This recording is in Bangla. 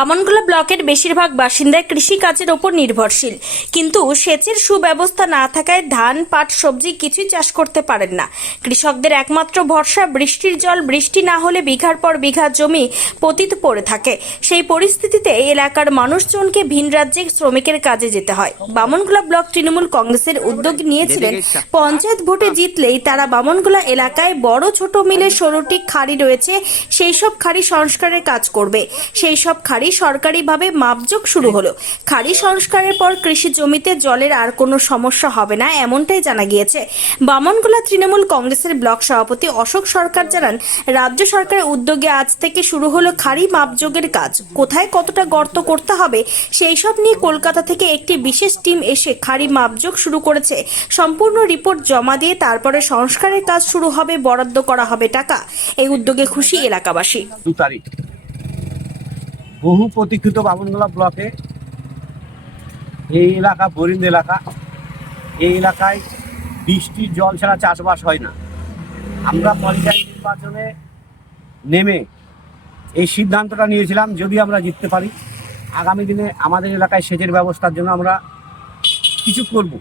বামনগোলা ব্লকের বেশিরভাগ বাসিন্দাই কৃষিকাজের ওপর নির্ভরশীল। কিন্তু সেচের সুব্যবস্থা না থাকায় ধান, পাট, সবজি কিছুই চাষ করতে পারেন না। কৃষকদের একমাত্র ভরসা বৃষ্টির জল, বৃষ্টি না হলে বিঘার পর বিঘা জমি পতিত পড়ে থাকে। সেই পরিস্থিতিতে এলাকার মানুষজনকে ভিন রাজ্যে শ্রমিকের কাজে যেতে হয়। বামনগোলা ব্লক তৃণমূল কংগ্রেসের উদ্যোগ নিয়েছিলেন। পঞ্চায়েত ভোটে জিতলেই তারা বামনগোলা এলাকায় বড় ছোট মিলে ষোলোটি খাড়ি রয়েছে। সেই সব খাড়ি সংস্কারের কাজ করবে। সেই সব খাড়ি সরকারিভাবে মাপজোক শুরু হলো। খাড়ি সংস্কারের পর কৃষি জমিতে জলের আর কোনো সমস্যা হবে না, এমনটাই জানা গিয়েছে। বামনগোলা তৃণমূল কংগ্রেসের ব্লক সভাপতি অশোক সরকার জানান, রাজ্য সরকারের উদ্যোগে আজ থেকে শুরু হলো খাড়ি মাপযোগের কাজ। কোথায় কতটা গর্ত করতে হবে, সেই সব নিয়ে কলকাতা থেকে একটি বিশেষ টিম এসে খাড়ি মাপযোগ শুরু করেছে। সম্পূর্ণ রিপোর্ট জমা দিয়ে তারপরে সংস্কারের কাজ শুরু হবে, বরাদ্দ করা হবে টাকা। এই উদ্যোগে খুশি এলাকাবাসী। বহু প্রতীক্ষিত বামনগোলা ব্লকে এই এলাকা বরিন্দ এলাকা। এই এলাকায় বৃষ্টির জল ছাড়া চাষবাস হয় না। আমরা পঞ্চায়েত নির্বাচনে নেমে এই সিদ্ধান্তটা নিয়েছিলাম যদি আমরা জিততে পারি। আগামী দিনে আমাদের এলাকায় সেচের ব্যবস্থার জন্য আমরা কিছু করব।